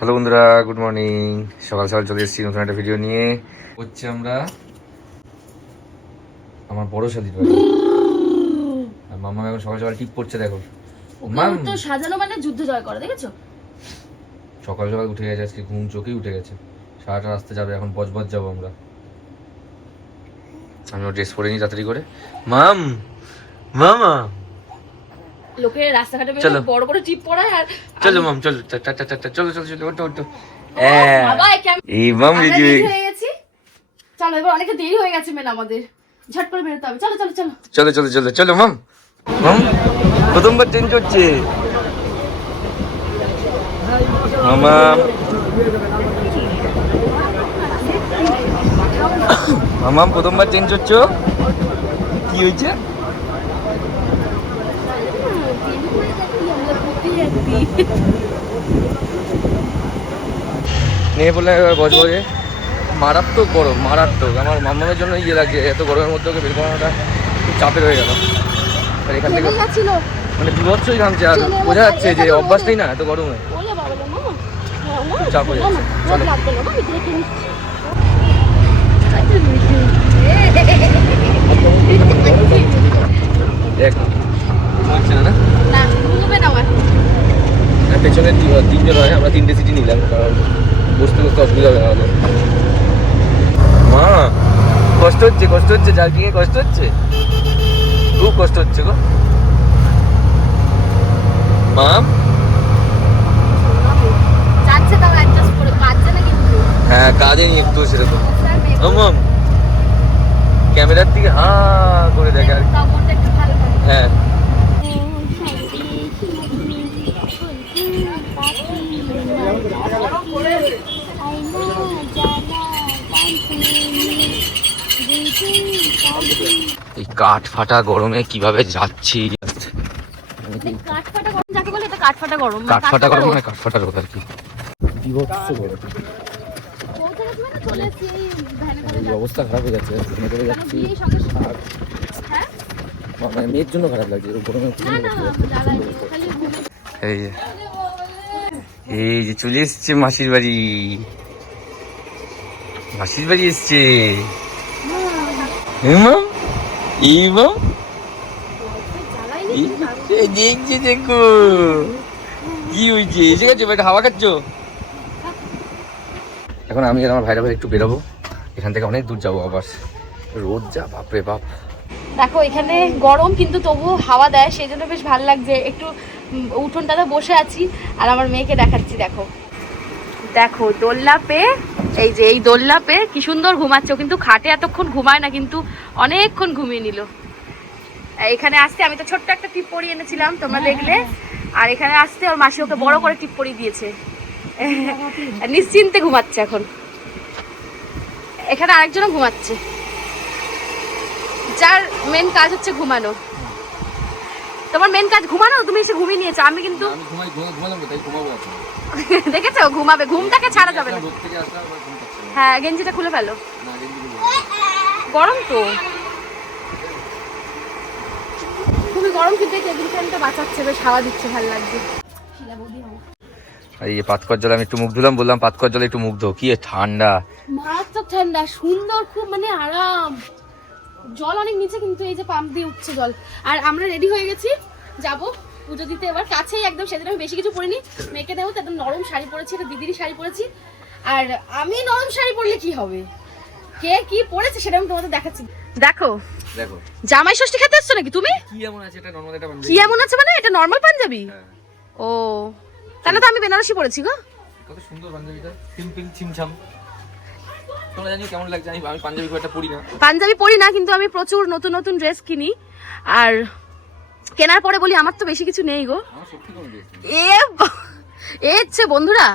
Hello বন্ধুরা, good morning. সকাল সকাল চলে এসেছি নতুন একটা ভিডিও নিয়ে। হচ্ছে আমরা আমার বড় শালির বাড়ি। আর মাম্মা এখন সকাল সকাল টিপ পড়ছে, দেখো। মাম তো সাজানো মানে যুদ্ধ জয় করে, দেখেছো? সকাল সকাল উঠে গেছে, আজকে ঘুম চোখেই উঠে গেছে। সারাটা রাস্তা যাবে, এখন বজবজ যাবো আমরা। আমিও ড্রেস পরে নিই তাড়াতাড়ি করে। মাম, মামা, লোকের রাস্তাঘাটে চলো। বড় বড় টিপ পড়ায় আর চলো মাম, চলো চলো চলো চলো, ওঠো ওঠো। বাবা এই মাম রেডি হয়ে গেছি। চলো, এবার অনেক দেরি হয়ে গেছে মেন, আমাদের ঝট করে বেরোতে হবে। চলো চলো চলো চলো চলো চলো চলো মাম। মাম প্রথমবার চেঞ্জ হচ্ছে মামা। মামা প্রথমবার চেঞ্জ হচ্ছে, কি হয়েছে? নিয়ে বললাম এবার বজবজে। মারাত্মক গরম, মারাত্মক। আমার মামামের জন্য ইয়ে লাগছে, এত গরমের মধ্যে ওকে বের করানোটা খুব চাপের হয়ে গেল। আর এখান থেকে মানে বিভৎসই ঘামছে, আর বোঝা যাচ্ছে যে অভ্যাস নেই না এত গরমে, চাপ হয়ে যাচ্ছে। চলো দেখ, ঘুমাচ্ছে না? পেছনের তিনজন হয়, আমরা তিনটে সিটি নিলাম, কারণ বসতে বসতে অসুবিধা হবে না আমাদের। মা কষ্ট হচ্ছে, কষ্ট হচ্ছে, জার্কিংয়ে কষ্ট হচ্ছে, খুব কষ্ট হচ্ছে গো মাম। হ্যাঁ কাজে নি একটু সেরকম। ও মাম ক্যামেরার দিকে হা করে দেখে আর হ্যাঁ। এই কাঠ ফাটা গরমে কিভাবে যাচ্ছি। কাঠ ফাটা গরম যাকে বলে, এটা কাঠ ফাটা গরম। কাঠ ফাটা গরম মানে কাঠ ফাটা রোদ আর কি, বিভৎস গরম। এই অবস্থা খারাপ হয়ে যাচ্ছে, ঘুমে করে যাচ্ছি। মানে মেয়ের জন্য খারাপ লাগছে গরমে। এই যে চলে এসছে মাসির বাড়ি, মাসির বাড়ি এসছে। দেখছি, দেখো কি হয়েছে, এসে গেছে বেটা, হাওয়া খাচ্ছ? এখন আমি আর আমার ভাইরা ভাই একটু বেরোবো, এখান থেকে অনেক দূর যাবো আবার। রোদ যা, বাপরে বাপ। দেখো এখানে গরম কিন্তু তবুও হাওয়া দেয়, সেই জন্য বেশ ভালো লাগছে। একটু উঠোনটাতে বসে আছি আর আমার মেয়েকে দেখাচ্ছি। দেখো দেখো দোলনা পেয়ে, এই যে এই দোলনা পেয়ে কি সুন্দর ঘুমাচ্ছে। কিন্তু খাটে এতক্ষণ ঘুমায় না, কিন্তু অনেকক্ষণ ঘুমিয়ে নিল। এখানে আসতে আমি তো ছোট্ট একটা টিপ পরিয়ে এনেছিলাম, তোমরা দেখলে। আর এখানে আসতে ওর মাসি ওকে বড় করে টিপ পরিয়ে দিয়েছে, নিশ্চিন্তে ঘুমাচ্ছে এখন। এখানে আরেকজনও ঘুমাচ্ছে, যার মেন কাজ হচ্ছে ঘুমানো। তোমার মেন কাজ ঘুমানো, তুমি এসে ঘুমিয়ে নিয়েছো। আমি কিন্তু দেখেছো ঘুমাবে, ঘুমটাকে ছাড়া যাবে না। হ্যাঁ গেঞ্জিটা খুলে ফেলো, গরম তো খুবই গরম, কিন্তু এই টেবিল ফ্যানটা বাঁচাচ্ছে, বেশ হাওয়া দিচ্ছে, ভালো লাগছে। এই পাতকর জলে আমি একটু মুখ ধুলাম, বললাম পাতকর জলে একটু মুখ ধো, কি ঠান্ডা, মারাত্মক ঠান্ডা, সুন্দর খুব, মানে আরাম। জল অনেক নিচে, কিন্তু এই যে পাম্প দিয়ে উঠছে জল। আর আমরা রেডি হয়ে গেছি, যাব পুজো দিতে। এবার কাছেই একদম, সেদিন আমি বেশি কিছু পরিনি। মেয়েকে দেবো তো, একদম নরম শাড়ি পরেছি, এটা দিদিরই শাড়ি পরেছি। আর আমি নরম শাড়ি পরলে কি হবে, কে কি পরেছে সেটা আমি তোমাদের দেখাচ্ছি। দেখো দেখো জামাই ষষ্ঠী খেতে এসছো নাকি তুমি? কি এমন আছে এটা নরমাল, এটা কি এমন আছে মানে এটা নরমাল পাঞ্জাবি? ও তাহলে তো আমি বেনারসি পরেছি গো। কত সুন্দর পাঞ্জাবিটা, সিম্পল ছিমছাম। তোমরা জানি কেমন লাগছে, আমি পাঞ্জাবি খুব একটা পরি না। পাঞ্জাবি পরি না, কিন্তু আমি প্রচুর নতুন নতুন ড্রেস কিনি। আর কেনার পরে বলি আমার তো বেশি কিছু নেই গো। এ হচ্ছে বন্ধুরা,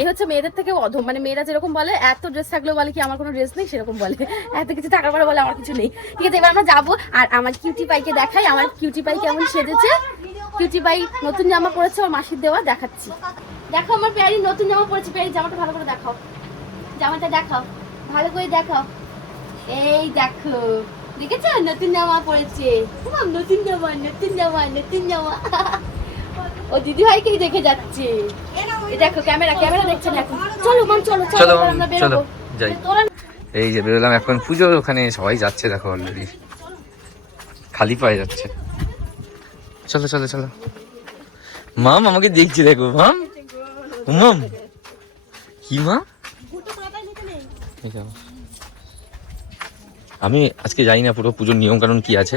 এ হচ্ছে মেয়েদের থেকে অধম। মানে মেয়েরা যেরকম বলে এত ড্রেস থাকলেও বলে কি আমার কোনো ড্রেস নেই, সেরকম বলে। এত কিছু থাকার পরে বলে আমার কিছু নেই। ঠিক আছে, এবার আমরা যাবো। আর আমার কিউটি পাইকে দেখাই, আমার কিউটি পাই কেমন সেজেছে। কিউটি পাই নতুন জামা পরেছে, ওর মাসির দেওয়া, দেখাচ্ছি। দেখো আমার পেয়ারি নতুন জামা পরেছে। পেয়ারি জামাটা ভালো করে দেখাও, জামাটা দেখাও, ভালো করে দেখাও। এই দেখো, দেখেছো নতুন জামা পরেছে, নতুন জামা, নতুন জামা, নতুন জামা। ও দিদি ভাইকেই দেখে যাচ্ছে। এই দেখো ক্যামেরা দেখছেন এখন। চলো মাম চলো চলো এবার আমরা চলো বেরোবো। যাই। তোরা এই যে বেরোলাম এখন পুজোর ওখানে, সবাই যাচ্ছে দেখো অলরেডি, খালি পায়ে যাচ্ছে। চলো চলো চলো। মাম আমাকে দেখছি দেখো, মাম মাম কি মা, আমি আজকে জানি না পুরো পুজোর নিয়ম কানুন কি আছে,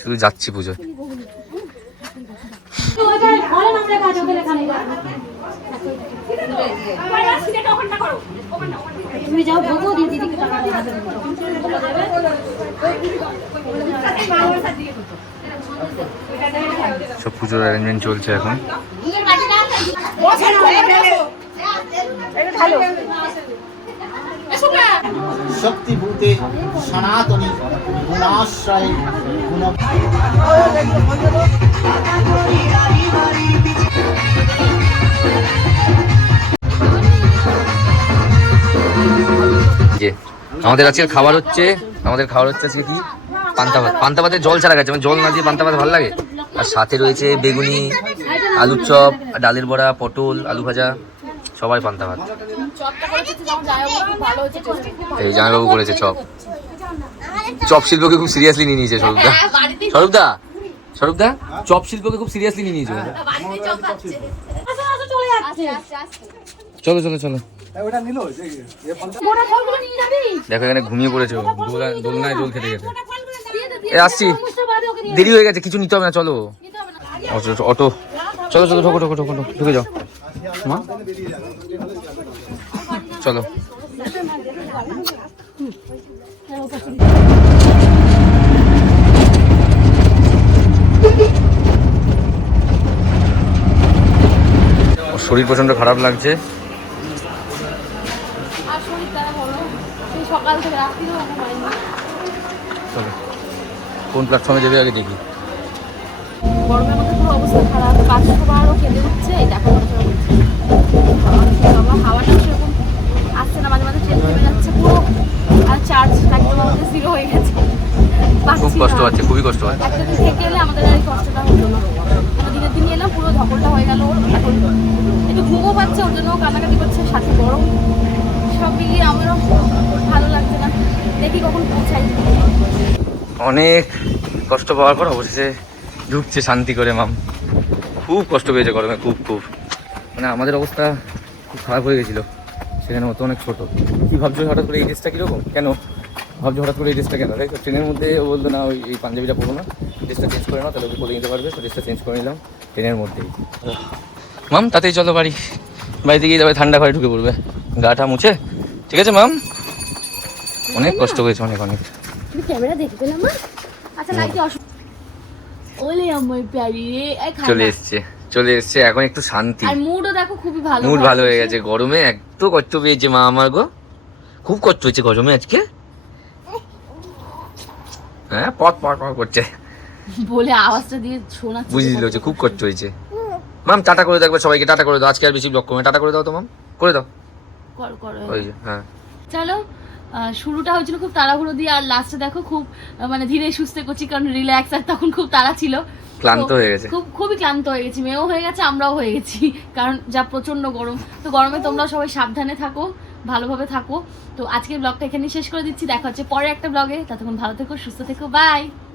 শুধু যাচ্ছি পুজো। তুমি যাও ভোগো দিদিকে টাকা দিয়ে সব পুজোর অ্যারেঞ্জমেন্ট চলছে এখন। शक्तिभूते सनातनी गुणाश्रय गुण যে আমাদের আজকে খাবার হচ্ছে আজকে কি পান্তা ভাত। পান্তা ভাতের জল ছাড়া গেছে, মানে জল না দিয়ে পান্তা ভাত ভালো লাগে। আর সাথে রয়েছে বেগুনি, আলুর চপ, ডালের বড়া, পটল, আলু ভাজা, সবাই পান্তা ভাত। এই জামাইবাবু করেছে চপ। চপ শিল্পকে খুব সিরিয়াসলি নিয়ে নিয়েছে স্বরূপদা। স্বরূপদা চপ শিল্পকে খুব সিরিয়াসলি নিয়ে নিয়েছে। চলো চলো চলো। দেখো এখানে ঘুমিয়ে পড়েছে, দোলনায় দোল খেতে খেতে। এ আসছি, দেরি হয়ে গেছে, কিছু নিতে হবে না, চলো। অটো চলো চলো, ঢোকো ঢোকো ঢোকো ঢুকে যাও মা, চলো। শরীর প্রচন্ড খারাপ লাগছে। সকাল থেকে রাত্রিও চলো কোন প্ল্যাটফর্মে যাবে আগে দেখি। গরমের মধ্যে পুরো অবস্থা খারাপ, কাস্টমারও কেঁদে উঠছে। এই দেখো হাওয়াটা সেরকম আসছে না, মাঝে মাঝে ট্রেন থেমে যাচ্ছে পুরো, আর চার্জ একদম আমাদের জিরো হয়ে গেছে। খুব কষ্ট হচ্ছে, খুবই কষ্ট হচ্ছে। একটা দিন থেকে এলে আমাদের আর এই কষ্টটা হতো না, দিনের দিন এলাম পুরো ধকলটা হয়ে গেল। এখন একটু ঘুমও পাচ্ছে, ওর জন্য কান্নাকাটি করছে, সাথে গরম, সব মিলিয়ে আমারও ভালো লাগছে না। দেখি কখন পৌঁছাই। অনেক কষ্ট পাওয়ার পর অবশেষে ঢুকছে শান্তি করে মাম। খুব কষ্ট পেয়েছে গরমে, খুব খুব, মানে আমাদের অবস্থা খুব খারাপ হয়ে গেছিলো সেখানে। মতো অনেক ছোটো। কী ভাবছো হঠাৎ করে এই ড্রেসটা কীরকম, কেন ভাবছো হঠাৎ করে এই ড্রেসটা কেন? তাই তো ট্রেনের মধ্যে ও বলতো না ওই এই পাঞ্জাবিটা পরো না, ড্রেসটা চেঞ্জ করে নাও, তাহলে ওকে করে নিতে পারবে। তো ড্রেসটা চেঞ্জ করে নিলাম ট্রেনের মধ্যেই। মাম তাতেই চলো বাড়ি, বাড়িতে গিয়ে যাবে ঠান্ডা ঘরে ঢুকে পড়বে, গাটা মুছে। ঠিক আছে মাম, অনেক কষ্ট হয়েছে, অনেক অনেক। তুমি ক্যামেরা দেখতে পেলাম না? আচ্ছা লাইটে ওলে আমার প্যারি রে, চলে এসছে এখন একটু শান্তি। আর মুডও দেখো খুবই ভালো, মুড ভালো হয়ে গেছে। গরমে এত কষ্ট পেয়েছে মা আমার গো, খুব কষ্ট হয়েছে গরমে আজকে। হ্যাঁ পট পট পট করছে বলে আওয়াজটা দিয়ে শোনাচ্ছে, বুঝিয়ে দিল যে খুব কষ্ট হয়েছে। মাম টাটা করে দাও সবাইকে, টাটা করে দাও। আজকে আর বেশি ব্লগ করবে, টাটা করে দাও তো মাম, করে দাও। করো ওই যে হ্যাঁ চলো। শুরুটা হয়েছিল খুব তাড়াহুড়ো দিয়ে, আর লাস্টে দেখো খুব মানে ধীরে সুস্থে করছি, কারণ রিল্যাক্স, আর তখন খুব তাড়া ছিল, ক্লান্ত হয়ে গেছে, খুবই ক্লান্ত হয়ে গেছি। মেয়েও হয়ে গেছে, আমরাও হয়ে গেছি, কারণ যা প্রচন্ড গরম। তো গরমে তোমরা সবাই সাবধানে থাকো, ভালোভাবে থাকো। তো আজকের ব্লগটা এখানেই শেষ করে দিচ্ছি, দেখা হচ্ছে পরে একটা ব্লগে। ততক্ষণ ভালো থেকো, সুস্থ থেকো, বাই।